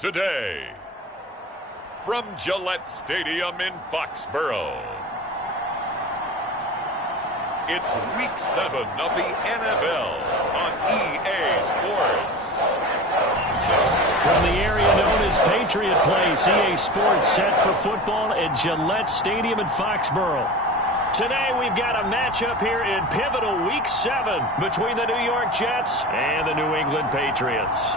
today. From Gillette Stadium in Foxborough, it's Week 7 of the NFL on EA Sports. From the area known as Patriot Place, EA Sports set for football at Gillette Stadium in Foxborough. Today we've got a matchup here in pivotal Week 7 between the New York Jets and the New England Patriots.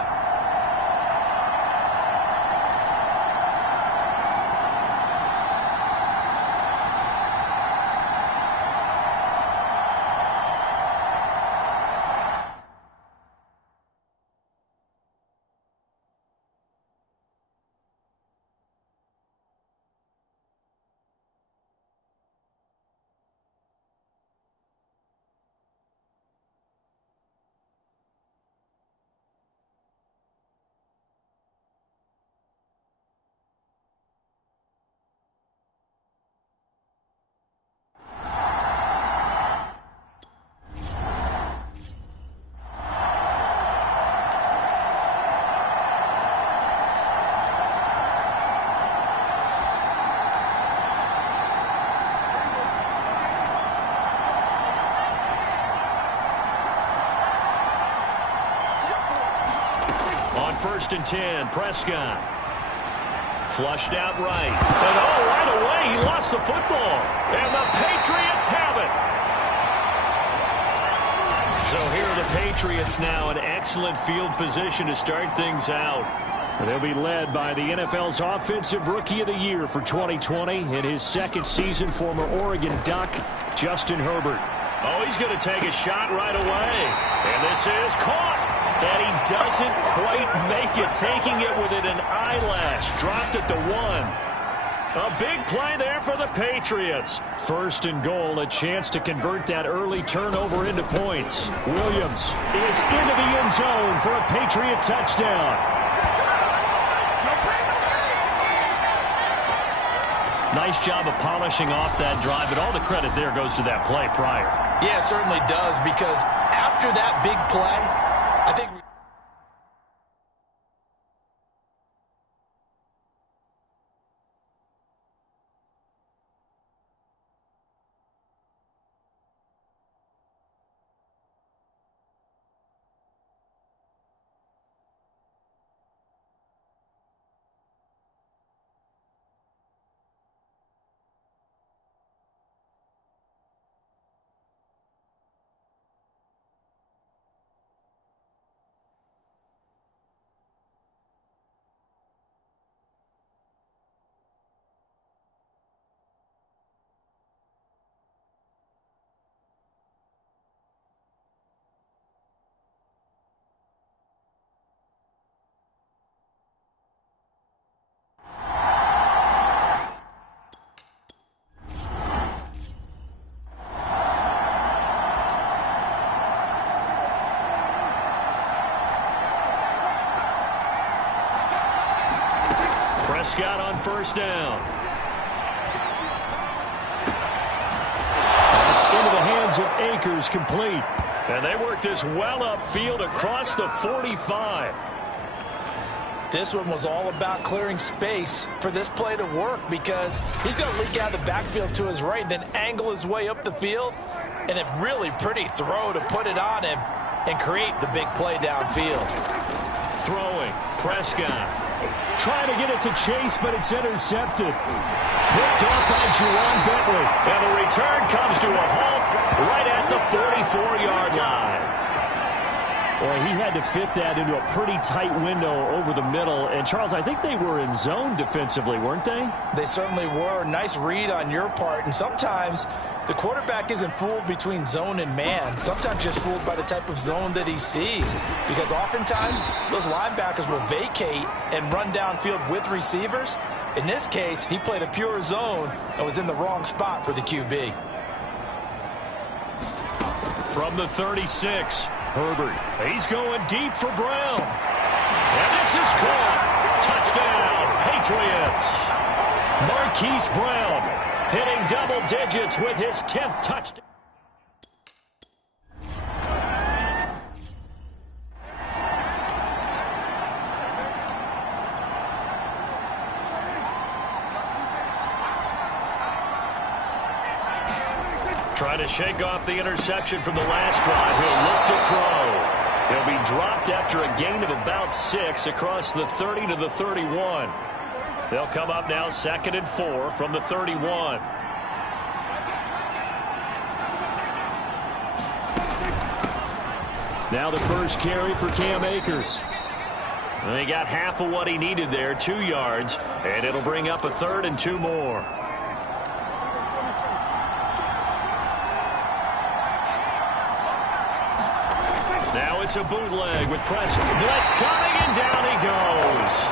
First and 10, Prescott. Flushed out right. And right away, he lost the football. And the Patriots have it. So here are the Patriots now in excellent field position to start things out. And they'll be led by the NFL's Offensive Rookie of the Year for 2020 in his second season, former Oregon Duck, Justin Herbert. Oh, he's going to take a shot right away. And this is caught. And he doesn't quite make it, taking it within an eyelash. Dropped it to 1. A big play there for the Patriots. First and goal, a chance to convert that early turnover into points. Williams is into the end zone for a Patriot touchdown. Nice job of polishing off that drive, but all the credit there goes to that play prior. Yeah, it certainly does, because after that big play, I think Prescott on first down. That's into the hands of Akers, complete. And they work this well upfield across the 45. this one was all about clearing space for this play to work, because he's going to leak out of the backfield to his right and then angle his way up the field. And a really pretty throw to put it on him and create the big play downfield. Throwing, Prescott. Trying to get it to Chase, but it's intercepted. Picked off by Juwan Bentley. And the return comes to a halt right at the 44-yard line. Well, he had to fit that into a pretty tight window over the middle. And, Charles, I think they were in zone defensively, weren't they? They certainly were. Nice read on your part. And sometimes the quarterback isn't fooled between zone and man. Sometimes just fooled by the type of zone that he sees. Because oftentimes, those linebackers will vacate and run downfield with receivers. In this case, he played a pure zone and was in the wrong spot for the QB. From the 36, Herbert. He's going deep for Brown. And this is caught. Touchdown, Patriots. Marquise Brown hitting double digits with his 10th touchdown. Trying to shake off the interception from the last drive. He'll look to throw. He'll be dropped after a gain of about 6 across the 30 to the 31. They'll come up now 2nd and 4 from the 31. Now the first carry for Cam Akers. And they got half of what he needed there, 2 yards, and it'll bring up a 3rd and 2 more. Now it's a bootleg with press. Blitz coming, and down he goes.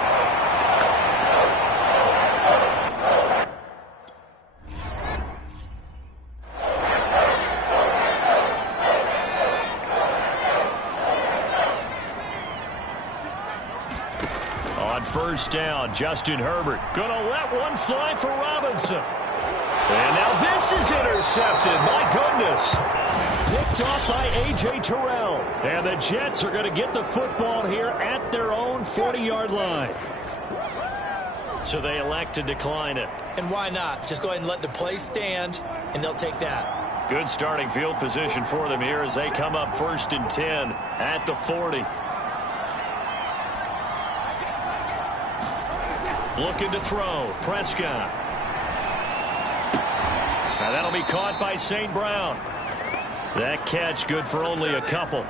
First down, Justin Herbert gonna let one fly for Robinson. And now this is intercepted. My goodness. Picked off by A.J. Terrell. And the Jets are going to get the football here at their own 40-yard line. So they elect to decline it. And why not? Just go ahead and let the play stand, and they'll take that. Good starting field position for them here as they come up 1st and 10 at the 40. Looking to throw. Prescott. Now that'll be caught by St. Brown. That catch good for only a couple.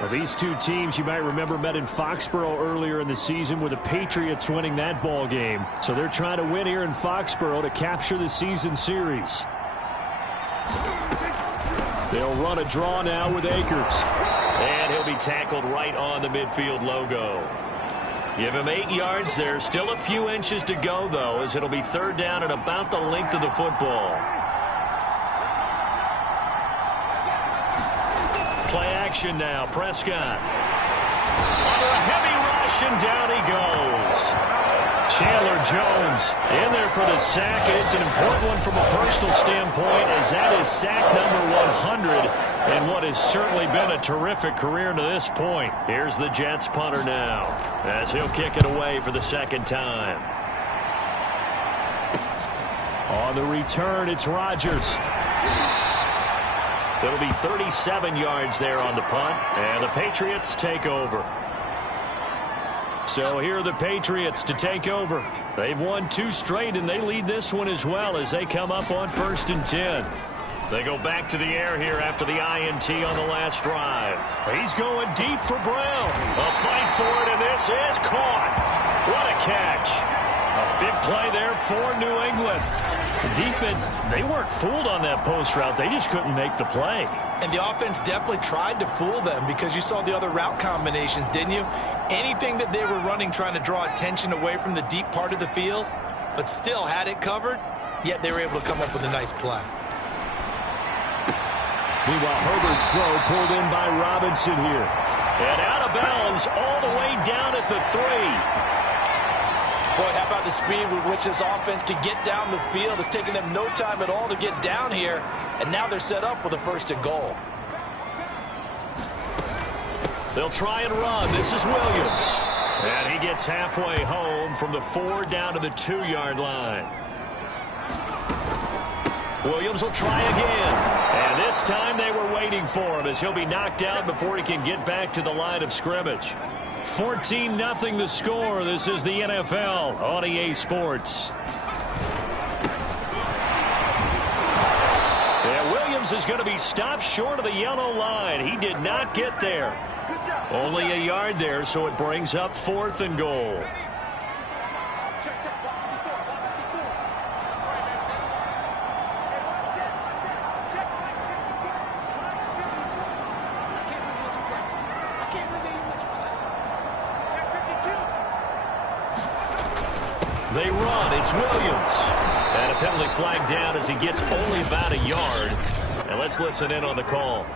Well, these two teams, you might remember, met in Foxborough earlier in the season with the Patriots winning that ball game. So they're trying to win here in Foxborough to capture the season series. They'll run a draw now with Akers. And he'll be tackled right on the midfield logo. Give him 8 yards there. Still a few inches to go, though, as it'll be 3rd down and about the length of the football. Play action now. Prescott. Under a heavy rush, and down he goes. Chandler Jones in there for the sack, and it's an important one from a personal standpoint, as that is sack number 100 and what has certainly been a terrific career to this point. Here's the Jets punter now as he'll kick it away for the 2nd time. On the return, it's Rodgers. It'll be 37 yards there on the punt, and the Patriots take over. So here are the Patriots to take over. They've won 2 straight, and they lead this one as well as they come up on 1st and 10. They go back to the air here after the INT on the last drive. He's going deep for Brown. A fight for it, and this is caught. What a catch. A big play there for New England. The defense, they weren't fooled on that post route. They just couldn't make the play. And the offense definitely tried to fool them because you saw the other route combinations, didn't you? Anything that they were running trying to draw attention away from the deep part of the field, but still had it covered, yet they were able to come up with a nice play. Meanwhile, Herbert's throw pulled in by Robinson here. And out of bounds all the way down at the 3. Boy, how about the speed with which this offense can get down the field? It's taken them no time at all to get down here, and now they're set up with a 1st and goal. They'll try and run. This is Williams. And he gets halfway home from the 4 down to the 2-yard line. Williams will try again. And this time they were waiting for him as he'll be knocked out before he can get back to the line of scrimmage. 14-0 the score. This is the NFL on EA Sports. Yeah, Williams is going to be stopped short of the yellow line. He did not get there. Only a yard there, so it brings up 4th and goal. They run. It's Williams. And a penalty flag down as he gets only about a yard. And let's listen in on the call.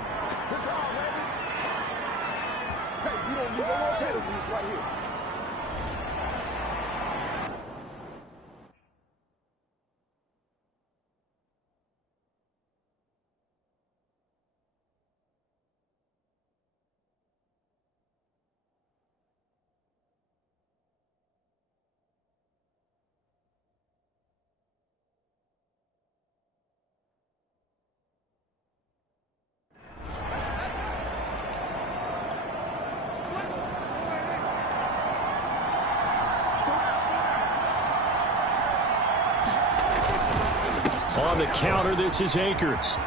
On the counter, this is Akers.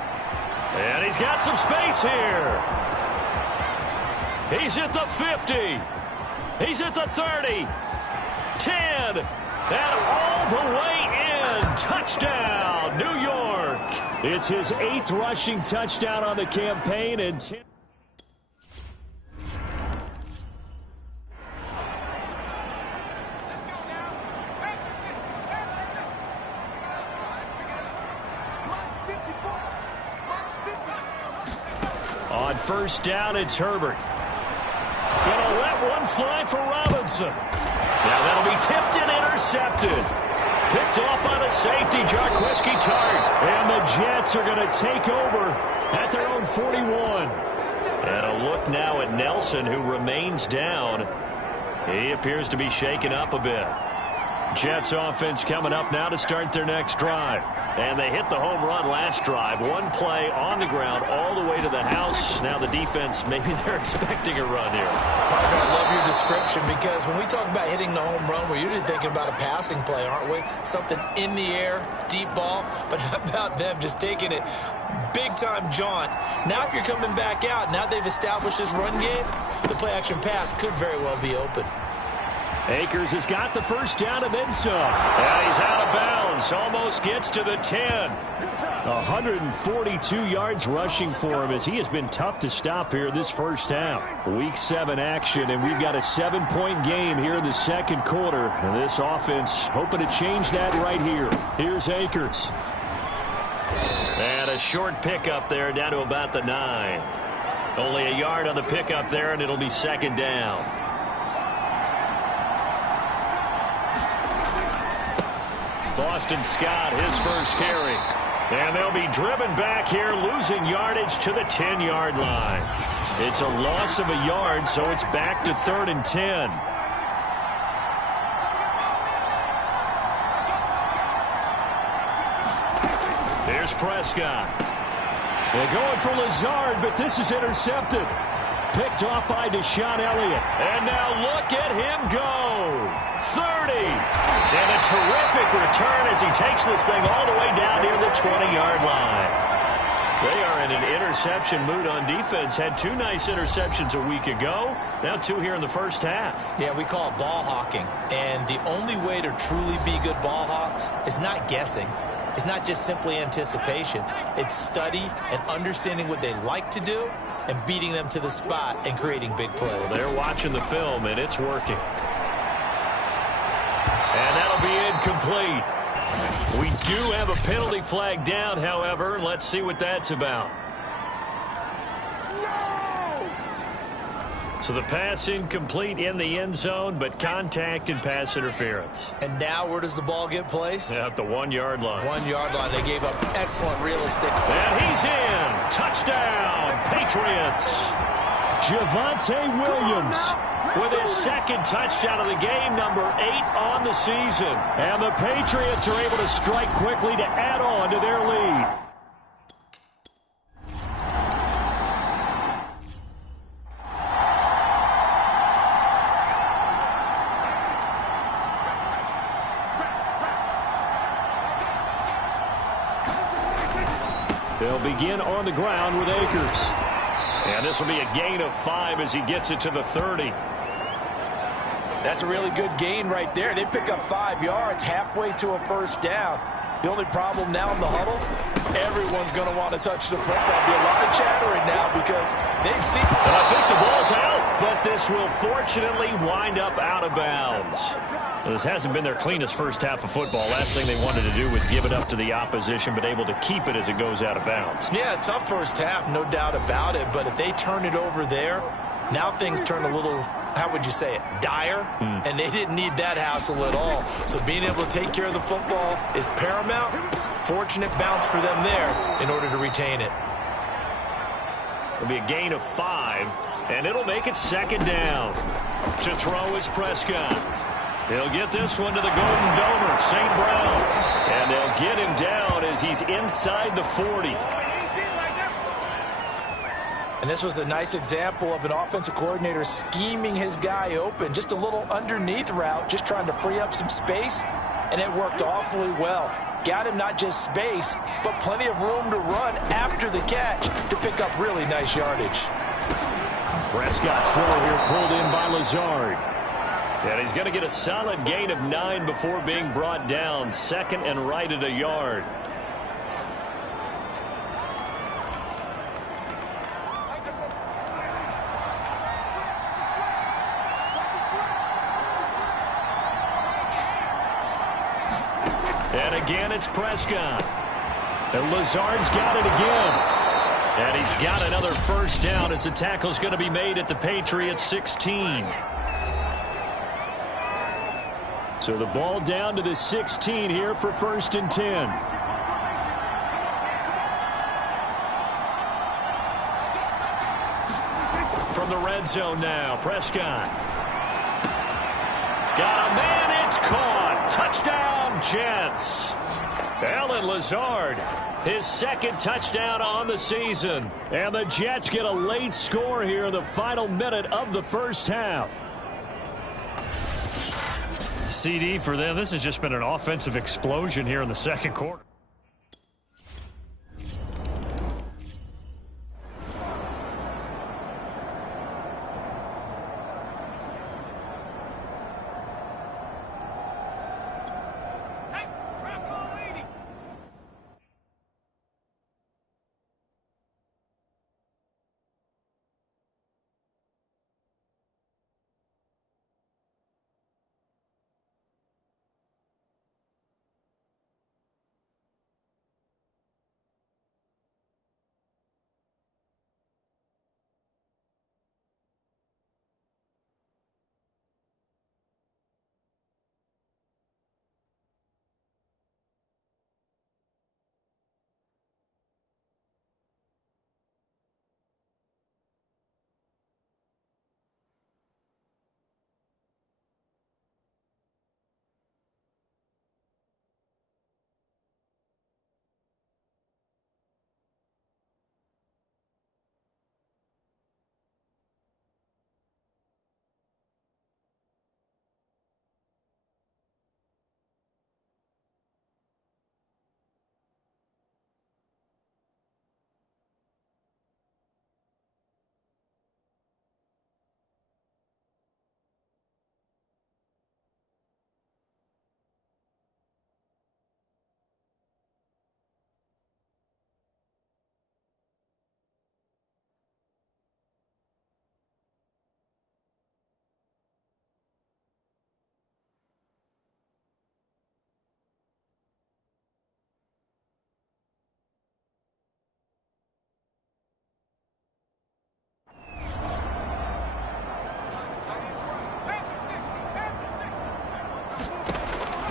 And he's got some space here. He's at the 50. He's at the 30. 10. And all the way in. Touchdown, New York. It's his 8th rushing touchdown on the campaign. And 10. On first down, it's Herbert. Gonna let one fly for Robinson. Now that'll be tipped and intercepted. Picked off by the safety, Jarquiski Tart. And the Jets are going to take over at their own 41. And a look now at Nelson, who remains down. He appears to be shaken up a bit. Jets offense coming up now to start their next drive. And they hit the home run last drive. One play on the ground all the way to the house. Now the defense, maybe they're expecting a run here. I love your description, because when we talk about hitting the home run, we're usually thinking about a passing play, aren't we? Something in the air, deep ball. But how about them just taking it big-time jaunt? Now if you're coming back out, now they've established this run game, the play-action pass could very well be open. Akers has got the first down and then some. And he's out of bounds. Almost gets to the 10. 142 yards rushing for him, as he has been tough to stop here this first half. Week 7 action, and we've got a 7-point game here in the second quarter. And this offense hoping to change that right here. Here's Akers. And a short pickup there down to about the 9. Only a yard on the pickup there, and it'll be second down. Boston Scott, his first carry. And they'll be driven back here, losing yardage to the 10-yard line. It's a loss of a yard, so it's back to 3rd and 10. Here's Prescott. They're going for Lazard, but this is intercepted. Picked off by Deshaun Elliott. And now look at him go. 30. And a terrific return as he takes this thing all the way down near the 20-yard line. They are in an interception mood on defense. Had 2 nice interceptions a week ago. Now 2 here in the first half. Yeah, we call it ball hawking. And the only way to truly be good ball hawks is not guessing. It's not just simply anticipation. It's study and understanding what they like to do and beating them to the spot and creating big plays. Well, they're watching the film, and it's working. And that'll be incomplete. We do have a penalty flag down, however. Let's see what that's about. So the pass incomplete in the end zone, but contact and pass interference. And now where does the ball get placed? At the 1-yard line. 1-yard line. They gave up excellent real estate. And he's in. Touchdown, Patriots. Javonte Williams with his second touchdown of the game, number 8 on the season. And the Patriots are able to strike quickly to add on to their lead. They'll begin on the ground with Akers. And this will be a gain of 5 as he gets it to the 30. That's a really good gain right there. They pick up 5 yards halfway to a first down. The only problem now in the huddle, everyone's going to want to touch the football. There'll be a lot of chattering now because they've seen. And I think the ball's out, but this will fortunately wind up out of bounds. Well, this hasn't been their cleanest first half of football. Last thing they wanted to do was give it up to the opposition, but able to keep it as it goes out of bounds. Yeah, tough first half, no doubt about it. But if they turn it over there, now things turn a little, how would you say it, dire? And they didn't need that hassle at all. So being able to take care of the football is paramount. Fortunate bounce for them there in order to retain it. It'll be a gain of 5, and it'll make it second down. To throw is Prescott. He'll get this one to the Golden Domer, St. Brown. And they'll get him down as he's inside the 40. And this was a nice example of an offensive coordinator scheming his guy open. Just a little underneath route, just trying to free up some space, and it worked awfully well. got him not just space, but plenty of room to run after the catch to pick up really nice yardage. Prescott's throw here pulled in by Lazard. And he's going to get a solid gain of 9 before being brought down. Second and right at a yard. And again, it's Prescott. And Lazard's got it again. And he's got another first down as the tackle's going to be made at the Patriots 16. So the ball down to the 16 here for 1st and 10. From the red zone now, Prescott. Got a man, it's caught. Touchdown, Jets. Allen Lazard, his second touchdown on the season. And the Jets get a late score here in the final minute of the first half. CD for them, this has just been an offensive explosion here in the second quarter.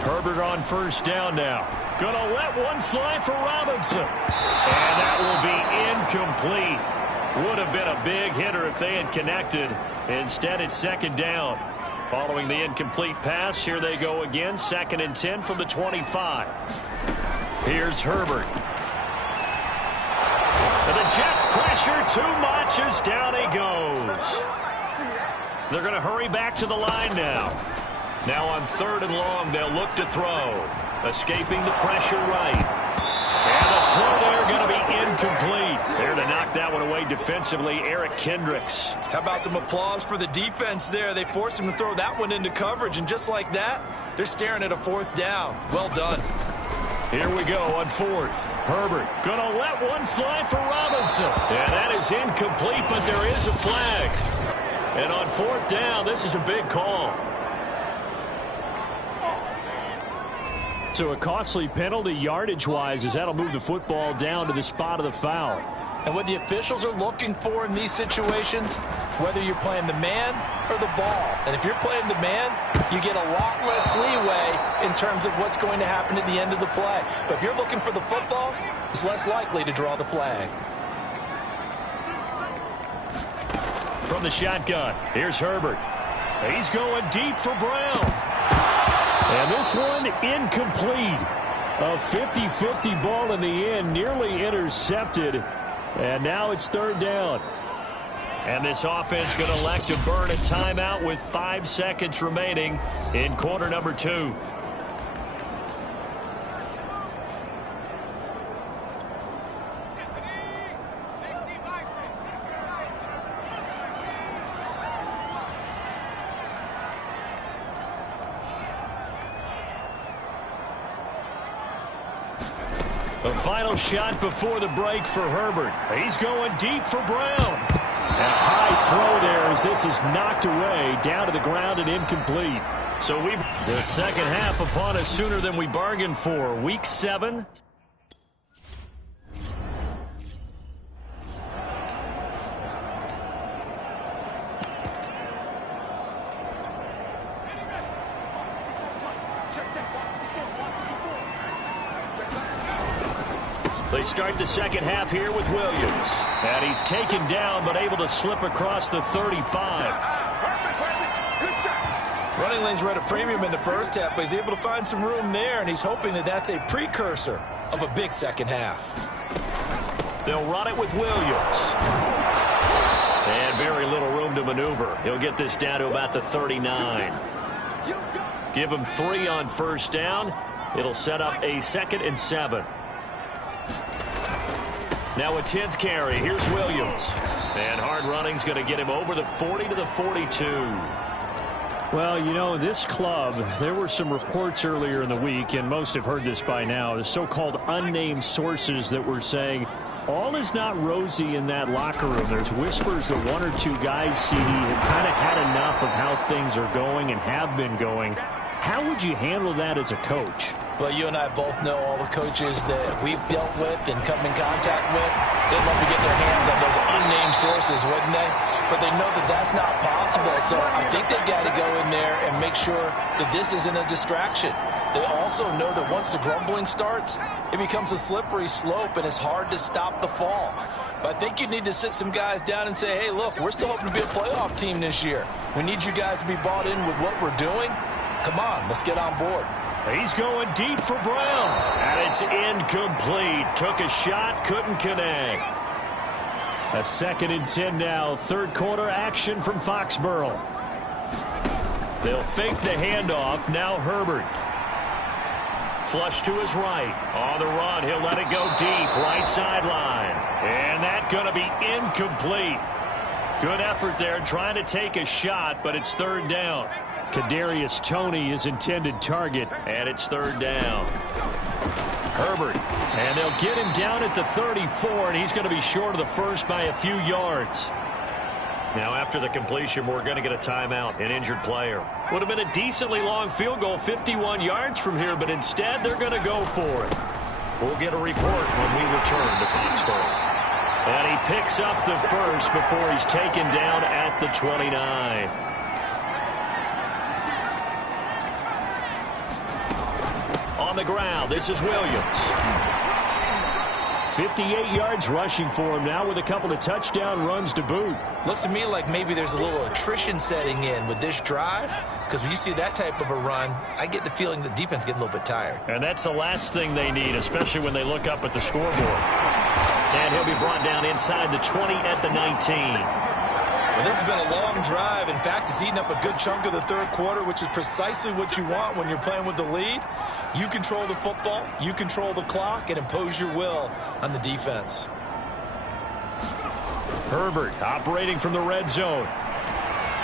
Herbert on first down now. Gonna let one fly for Robinson. And that will be incomplete. Would have been a big hitter if they had connected. Instead, it's second down. Following the incomplete pass, here they go again. 2nd and 10 from the 25. Here's Herbert. And the Jets pressure too much as down he goes. They're going to hurry back to the line now. Now on 3rd and long, they'll look to throw. Escaping the pressure right. And the throw there going to be incomplete. There to knock that one away defensively, Eric Kendricks. How about some applause for the defense there? They forced him to throw that one into coverage, and just like that, they're staring at a 4th down. Well done. Here we go on 4th. Herbert gonna let one fly for Robinson. And that is incomplete, but there is a flag. And on 4th down, this is a big call. So a costly penalty yardage-wise as that'll move the football down to the spot of the foul. And what the officials are looking for in these situations, whether you're playing the man or the ball. And if you're playing the man, you get a lot less leeway in terms of what's going to happen at the end of the play. But if you're looking for the football, it's less likely to draw the flag. From the shotgun, here's Herbert. He's going deep for Brown. And this one incomplete. A 50-50 ball in the end, nearly intercepted. And now it's 3rd down. And this offense going to elect to burn a timeout with 5 seconds remaining in quarter number 2. The final shot before the break for Herbert. He's going deep for Brown. A high throw there as this is knocked away, down to the ground and incomplete. So the second half upon us sooner than we bargained for. Week 7. They start the second half here with Williams. And he's taken down but able to slip across the 35. Running lanes were at a premium in the first half, but he's able to find some room there, and he's hoping that that's a precursor of a big second half. They'll run it with Williams. And very little room to maneuver. He'll get this down to about the 39. Give him 3 on first down. It'll set up a 2nd and 7. Now a 10th carry. Here's Williams. And hard running's going to get him over the 40 to the 42. Well, you know, this club, there were some reports earlier in the week, and most have heard this by now, the so-called unnamed sources that were saying all is not rosy in that locker room. There's whispers that 1 or 2 guys, CD, have kind of had enough of how things are going and have been going. How would you handle that as a coach? Well, you and I both know all the coaches that we've dealt with and come in contact with. They'd love to get their hands on those unnamed sources, wouldn't they? But they know that that's not possible, so I think they've got to go in there and make sure that this isn't a distraction. They also know that once the grumbling starts, it becomes a slippery slope, and it's hard to stop the fall. But I think you need to sit some guys down and say, hey, look, we're still hoping to be a playoff team this year. We need you guys to be bought in with what we're doing. Come on, let's get on board. He's going deep for Brown. And it's incomplete. Took a shot, couldn't connect. A 2nd and 10 now. Third quarter action from Foxborough. They'll fake the handoff. Now Herbert. Flush to his right. On the run, he'll let it go deep. Right sideline. And that's going to be incomplete. Good effort there trying to take a shot, but it's 3rd down. Kadarius Toney is intended target. And it's 3rd down. Herbert. And they'll get him down at the 34, and he's going to be short of the first by a few yards. Now after the completion, we're going to get a timeout, an injured player. Would have been a decently long field goal, 51 yards from here, but instead they're going to go for it. We'll get a report when we return to Foxborough. And he picks up the first before he's taken down at the 29. On the ground, this is Williams. 58 yards rushing for him now with a couple of touchdown runs to boot. Looks to me like maybe there's a little attrition setting in with this drive, because when you see that type of a run, I get the feeling the defense getting a little bit tired. And that's the last thing they need, especially when they look up at the scoreboard. And he'll be brought down inside the 20 at the 19. Well, this has been a long drive. In fact, it's eaten up a good chunk of the third quarter, which is precisely what you want when you're playing with the lead. You control the football, you control the clock, and impose your will on the defense. Herbert operating from the red zone.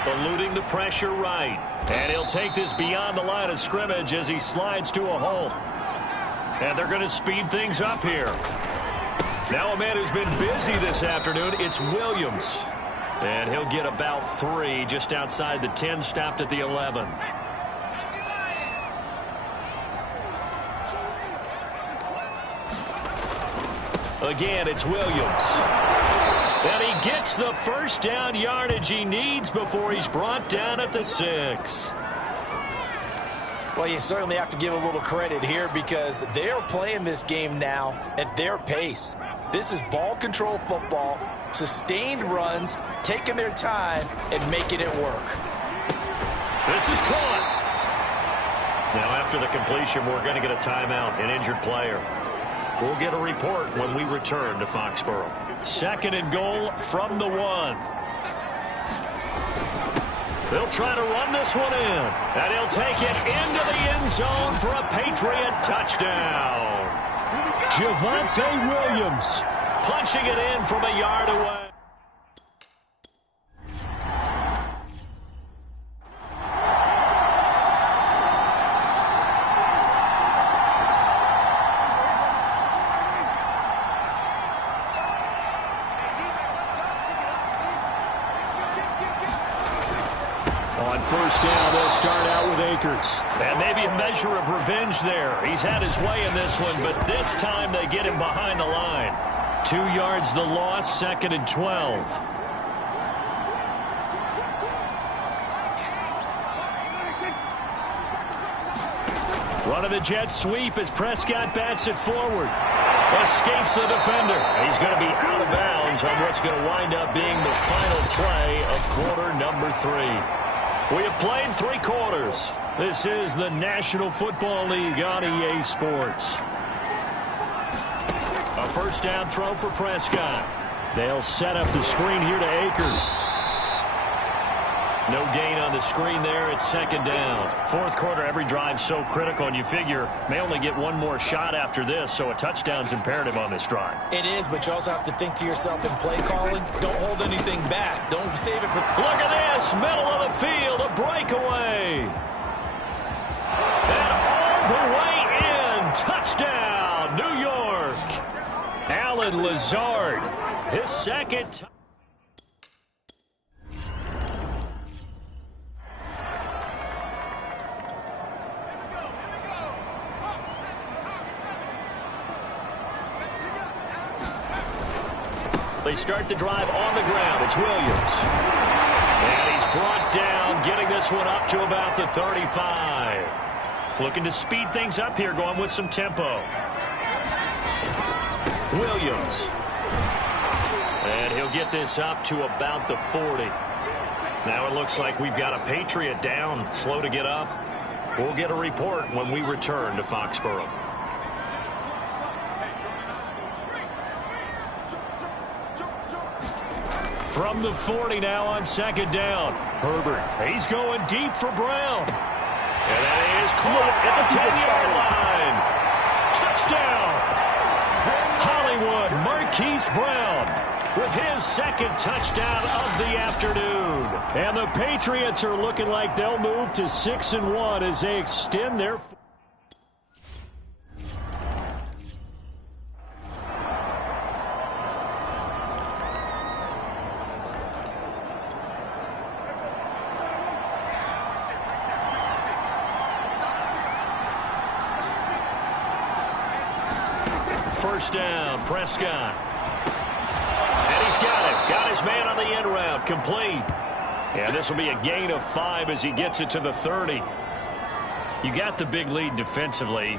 Eluding the pressure right. And he'll take this beyond the line of scrimmage as he slides to a halt. And they're going to speed things up here. Now a man who's been busy this afternoon, it's Williams. And he'll get about 3 just outside the 10, stopped at the 11. Again, it's Williams. And he gets the first down yardage he needs before he's brought down at the 6. Well, you certainly have to give a little credit here because they are playing this game now at their pace. This is ball control football, sustained runs, taking their time, and making it work. This is caught. Now, after the completion, we're going to get a timeout, an injured player. We'll get a report when we return to Foxborough. 2nd and goal from the 1. They'll try to run this one in, and he'll take it into the end zone for a Patriot touchdown. Javonte Williams punching it in from a yard away. On first down, they'll start out with Akers. And maybe a measure of revenge there. He's had his way in this one, but this time they get him behind the line. 2 yards the loss, 2nd and 12. Running the jet sweep as Prescott bats it forward. Escapes the defender. He's going to be out of bounds on what's going to wind up being the final play of quarter number 3. We have played 3 quarters. This is the National Football League on EA Sports. A first down throw for Prescott. They'll set up the screen here to Akers. No gain on the screen there. It's 2nd down. 4th quarter, every drive so critical, and you figure may only get one more shot after this, so a touchdown's imperative on this drive. It is, but you also have to think to yourself in play calling, don't hold anything back. Don't save it for... Look at this, middle of the field, a breakaway. And all the way in, touchdown, New York. Alan Lazard, his 2nd. They start the drive on the ground. It's Williams. And he's brought down, getting this one up to about the 35. Looking to speed things up here, going with some tempo. Williams. And he'll get this up to about the 40. Now it looks like we've got a Patriot down, slow to get up. We'll get a report when we return to Foxborough. From the 40 now on 2nd down. Herbert, he's going deep for Brown. And that is caught at the 10-yard line. Touchdown. Hollywood Marquise Brown with his 2nd touchdown of the afternoon. And the Patriots are looking like they'll move to 6-1 as they extend their... First down, Prescott. And he's got it. Got his man on the end route. Complete. And this will be a gain of 5 as he gets it to the 30. You got the big lead defensively.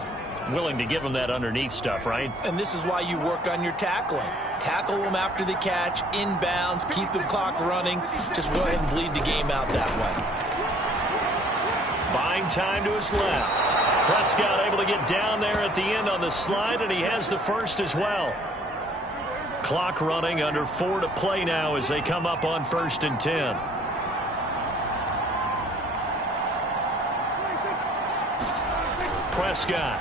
Willing to give him that underneath stuff, right? And this is why you work on your tackling. Tackle them after the catch, inbounds, keep the clock running. Just go ahead and bleed the game out that way. Buying time to his left. Prescott able to get down there at the end on the slide, and he has the first as well. Clock running, under 4 to play now as they come up on 1st and 10. Prescott.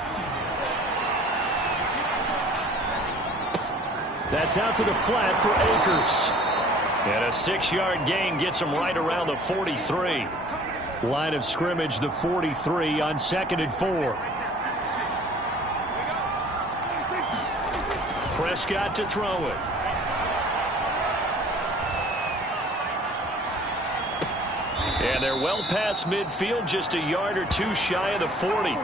That's out to the flat for Akers. And a 6-yard gain gets him right around the 43. Line of scrimmage, the 43 on 2nd and 4. Prescott to throw it. And they're well past midfield, just a yard or 2 shy of the 40.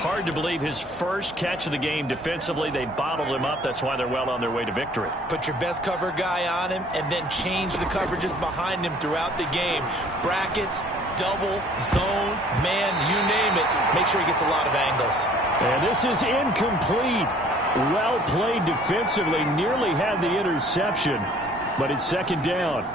Hard to believe his first catch of the game defensively. They bottled him up. That's why they're well on their way to victory. Put your best cover guy on him and then change the coverages behind him throughout the game. Brackets, double, zone, man, you name it. Make sure he gets a lot of angles. And this is incomplete. Well played defensively. Nearly had the interception, but it's 2nd down.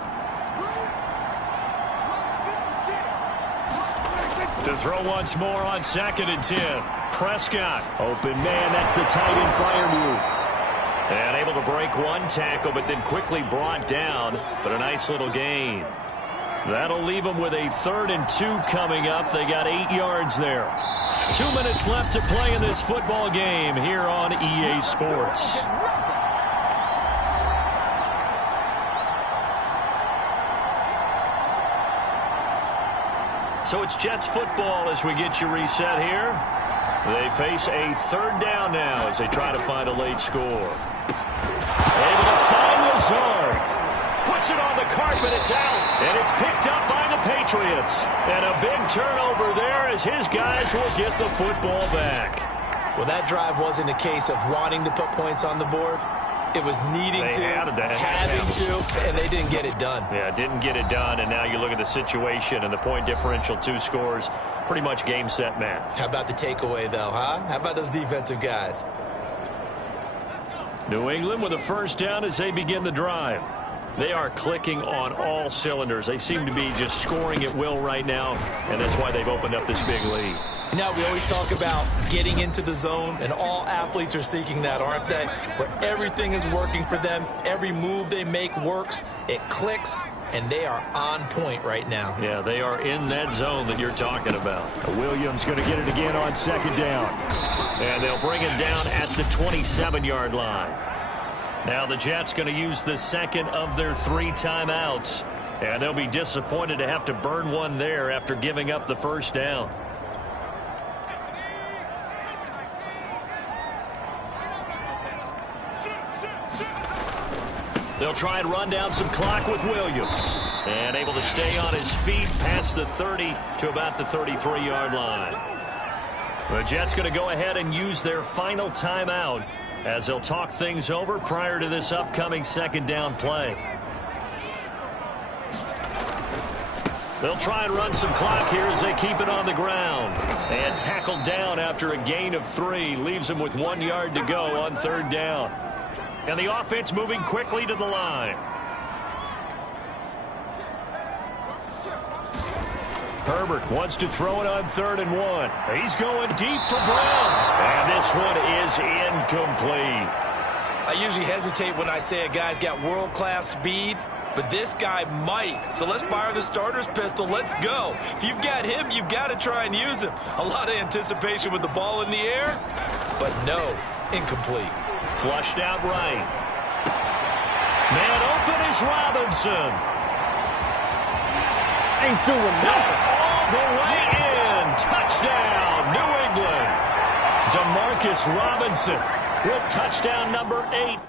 To throw once more on 2nd and 10. Prescott. Open man, that's the tight end fire move. And able to break one tackle, but then quickly brought down. But a nice little gain. That'll leave them with a 3rd and 2 coming up. They got 8 yards there. 2 minutes left to play in this football game here on EA Sports. So it's Jets football as we get you reset here. They face a 3rd down now as they try to find a late score. Able to find Lazard. puts it on the carpet. It's out, and it's picked up by the Patriots. And a big turnover there as his guys will get the football back. Well, that drive wasn't a case of wanting to put points on the board. It was needing having to, and they didn't get it done. Yeah, didn't get it done, and now you look at the situation and the point differential, 2 scores, pretty much game, set, match. How about the takeaway, though, huh? How about those defensive guys? New England with a first down as they begin the drive. They are clicking on all cylinders. They seem to be just scoring at will right now, and that's why they've opened up this big lead. You know, we always talk about getting into the zone, and all athletes are seeking that, aren't they? Where everything is working for them, every move they make works, it clicks, and they are on point right now. Yeah, they are in that zone that you're talking about. Williams going to get it again on second down. And they'll bring it down at the 27-yard line. Now the Jets going to use the second of their 3 timeouts. And they'll be disappointed to have to burn one there after giving up the first down. They'll try and run down some clock with Williams. And able to stay on his feet past the 30 to about the 33-yard line. The Jets going to go ahead and use their final timeout as they'll talk things over prior to this upcoming second down play. They'll try and run some clock here as they keep it on the ground. And tackled down after a gain of 3. Leaves them with 1 yard to go on third down. And the offense moving quickly to the line. Herbert wants to throw it on 3rd and 1. He's going deep for Brown. And this one is incomplete. I usually hesitate when I say a guy's got world-class speed, but this guy might. So let's fire the starter's pistol. Let's go. If you've got him, you've got to try and use him. A lot of anticipation with the ball in the air, but no, incomplete. Flushed out right. Man open is Robinson. Ain't doing nothing. All the way in. Touchdown, New England. Demarcus Robinson with touchdown number 8.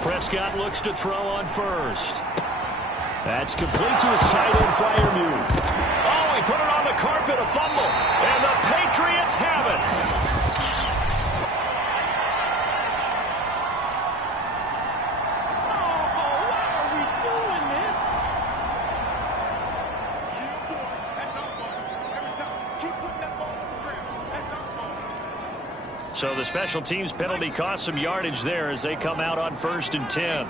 Prescott looks to throw on first. That's complete to his tight end flyer move. Oh, he put it on the carpet, a fumble. And the Patriots have it. So the special teams penalty cost some yardage there as they come out on 1st and 10.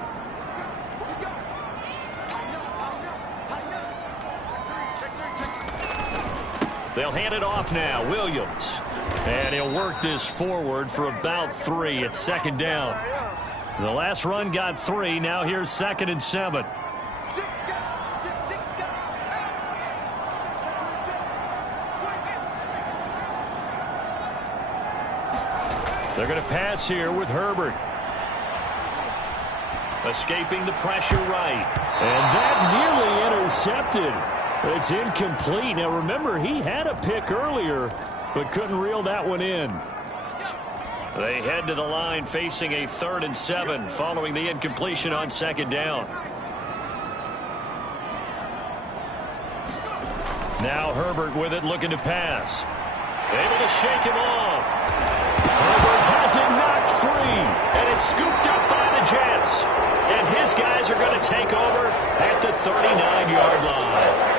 They'll hand it off now. Williams. And he'll work this forward for about 3 at 2nd down. The last run got 3. Now here's 2nd and 7. They're going to pass here with Herbert. Escaping the pressure right. And that nearly intercepted. It's incomplete. Now remember, he had a pick earlier, but couldn't reel that one in. They head to the line facing a 3rd and 7 following the incompletion on 2nd down. Now Herbert with it, looking to pass. Able to shake him off. Herbert has it knocked free, and it's scooped up by the Jets. And his guys are going to take over at the 39-yard line.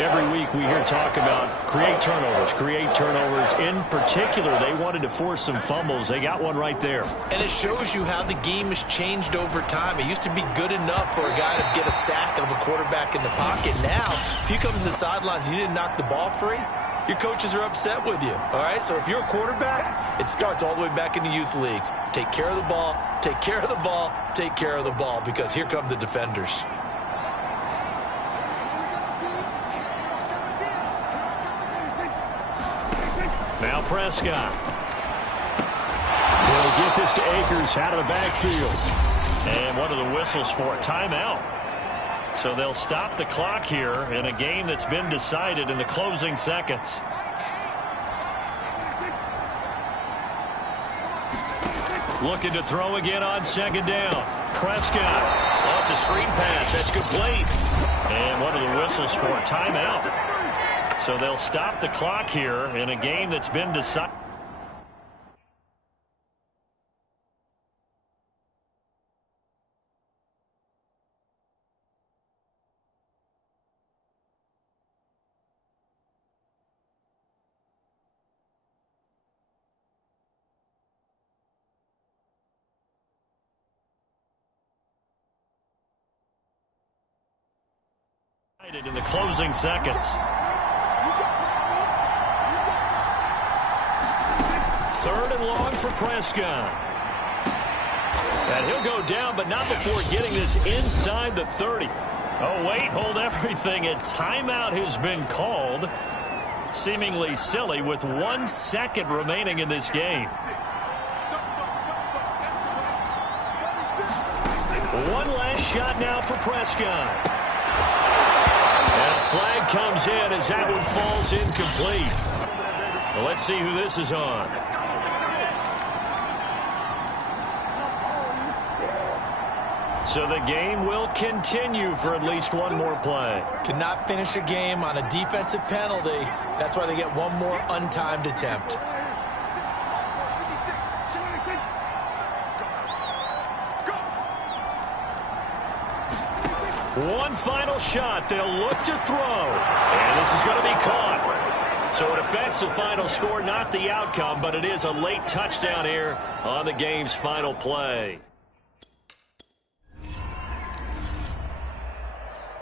Every week we hear talk about create turnovers. In particular, they wanted to force some fumbles. They got one right there. And it shows you how the game has changed over time. It used to be good enough for a guy to get a sack of a quarterback in the pocket. Now, if you come to the sidelines and you didn't knock the ball free, your coaches are upset with you, all right? So if you're a quarterback, it starts all the way back in the youth leagues. Take care of the ball, take care of the ball, take care of the ball, because here come the defenders. Now Prescott. They'll get this to Akers out of the backfield. And what are the whistles for? Timeout. So they'll stop the clock here in a game that's been decided in the closing seconds. Looking to throw again on second down. Prescott. Oh, it's a screen pass. That's complete. And what are the whistles for? Timeout. So they'll stop the clock here in a game that's been decided. In the closing seconds. Third and long for Prescott. And he'll go down, but not before getting this inside the 30. Oh, wait, hold everything. A timeout has been called. Seemingly silly with 1 second remaining in this game. One last shot now for Prescott. And a flag comes in as that one falls incomplete. Well, let's see who this is on. So the game will continue for at least one more play. Cannot finish a game on a defensive penalty. That's why they get one more untimed attempt. One final shot. They'll look to throw. And this is going to be caught. So it affects the final score, not the outcome, but it is a late touchdown here on the game's final play.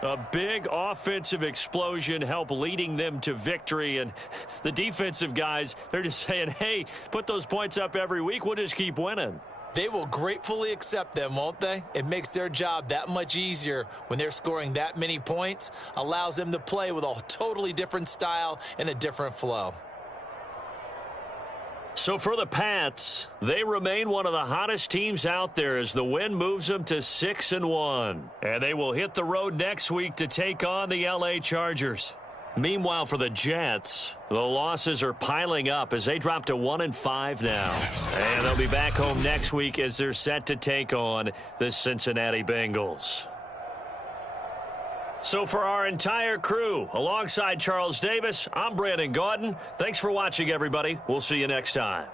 A big offensive explosion helped leading them to victory. And the defensive guys, they're just saying, hey, put those points up every week. We'll just keep winning. They will gratefully accept them, won't they? It makes their job that much easier when they're scoring that many points. Allows them to play with a totally different style and a different flow. So for the Pats, they remain one of the hottest teams out there as the win moves them to 6-1. And they will hit the road next week to take on the LA Chargers. Meanwhile, for the Jets, the losses are piling up as they drop to 1-5 now. And they'll be back home next week as they're set to take on the Cincinnati Bengals. So for our entire crew, alongside Charles Davis, I'm Brandon Gaudin. Thanks for watching, everybody. We'll see you next time.